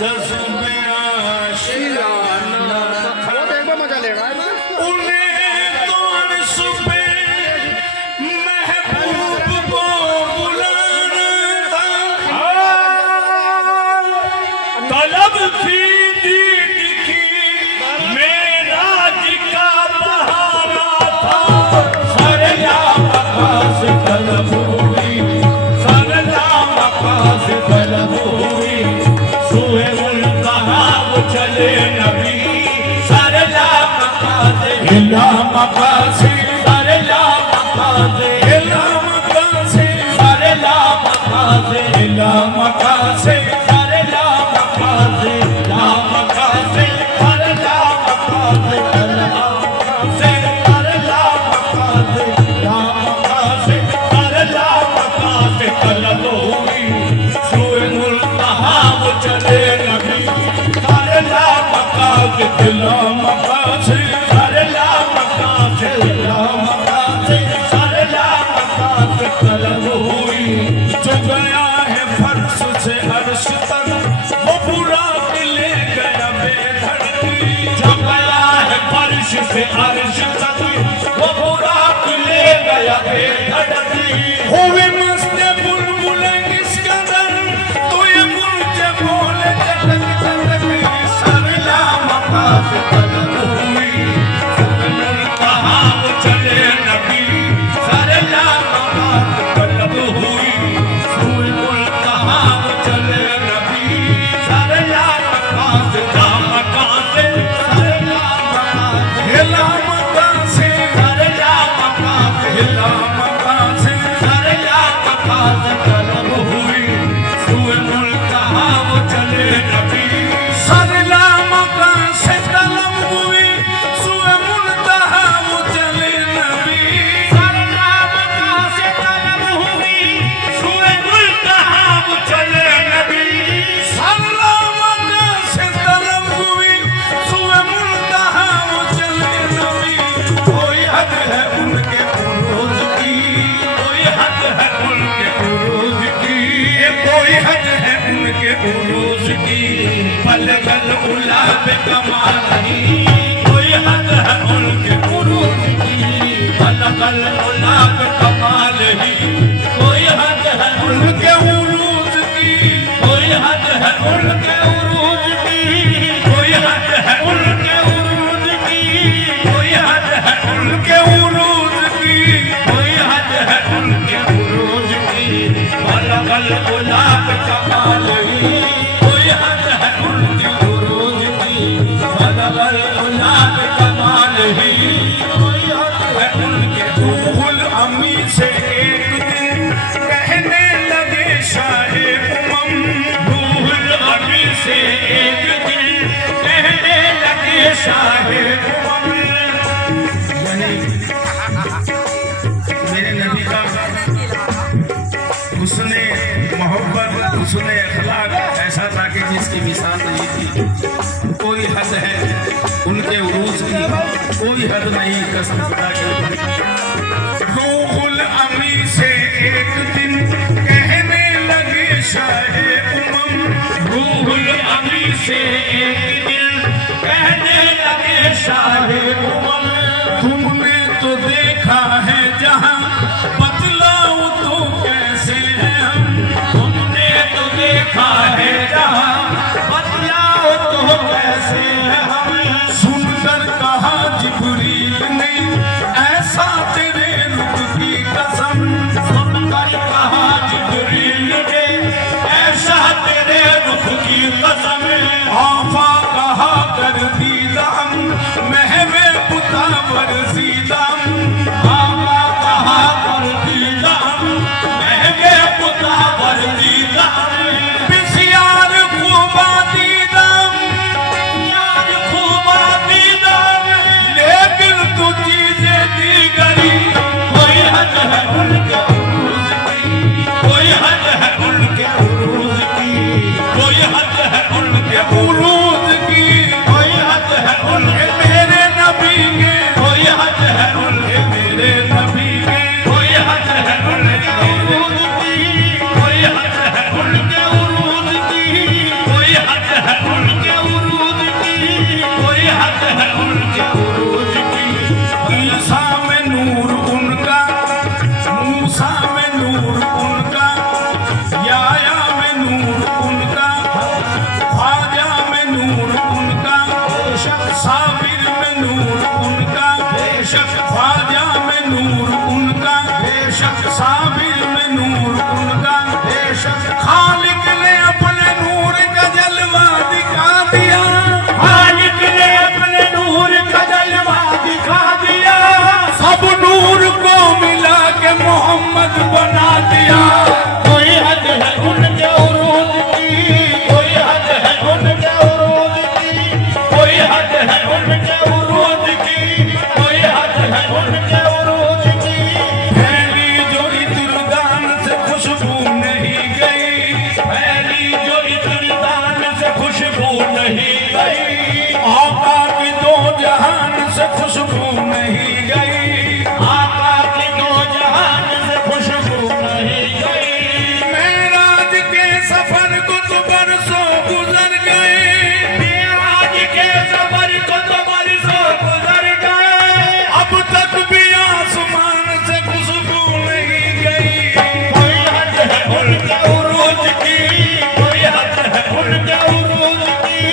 जज्बे आशिया बहुत एक बार मजा लेना है उन्हें तो अर्श पे महबूब को बुलाना था तलब थी दीद की मेराज का बहाना था सरला मका से तलब हुई सरला मका से तलब हुई सुए मुल्तहा वो चले नबी सरला मका से हिला मका से सरला मका से हिला मका से सरला मका से हिला मका से सरला मका से ला मका से सरला मका से सरला मका से ला मका से सरला मका से तलब हुई सुए मुल्तहा वो चले नबी सरला मका से हिला मका से सरला मका से हिला मका से सरला मका से तलब हुई जो गया है फर्श से अर्श तक वो बुराक ले गया बेधड़की जो गया है फर्श से अर्श तक वो बुराक ले गया बेधड़की हुए मस्त बुलबुले किस कदर तो ये मुझे बोले चटक चटक सरला मका से तलब हुई कहा वो चले नबी सरला मका से तलब हुई सुई मुल कहा वो चले नबी सरला मका से ला मका से सरला मका से हिला मका से सरला मका से हिला मका से सरला मका से तलब हुई सुई मुल कहा वो चले नबी सरला मका से तलब हुई सुई मुल कहा वो चले नबी सरला मका से तलब हुई सुई मुल कहा वो चले नबी सरला मका से तलब हुई सुई मुल कहा वो चले नबी कोई हद है उनके उरूज की कोई हद है उनके उरूज की कोई हद है उनके उरूज की पल गल उला पे कमाल नहीं कोई हद है उनके उरूज की पल गल उला पे कमाल ही कोई हद है उनके उरूज की कोई हद है उनके उरूज की कोई हद है उनके उरूज की कोई हद है उनके उरूज की कोई हद है उनके उरूज की पल गल उला पे कमाल ही कोई हद है उनके उरूज की पल गल उला पे कमाल ही कोई हद है उनके रूहुल अमी से एक दिन कहने लगे शाहे उमम रूहुल अमी से एक दिन कहने लगे शाहे उमम मेरे नबी का हुस्ने मोहब्बत हुस्ने अखलाक ऐसा था कि जिसकी मिसाल नहीं थी कोई हद है उनके उरूज की कोई हद नहीं कसम खुदा की रूहुल अमी से एक दिन कहने लगे शाहे उमम रूहुल अमी से एक दिन कहने लगे शाहे उमम तुमने तो देखा है जहां बतलाओ तो कैसे हैं हम तुमने तो देखा है जहां बतलाओ तो कैसे हैं हम सुनकर कहा जिब्रील ने ऐसा तेरे रुख की कसम सुनकर कहा जिब्रील ने ऐसा तेरे रुख की कसम आफा कहा कर दीदाम महवे पुता बरसीदाम आफा कहा कर दीदाम महवे पुता बरसीदाम बिसियार खूबा दीदाम यार खूबा दीदाम लेकिन तू चीजें दीगरी कोई हद है उनके उरूज की कोई हद है उनके उरूज की कोई हद है उनके उरूज की कोई हद है उनके मेरे नबी के कोई हद खुशबू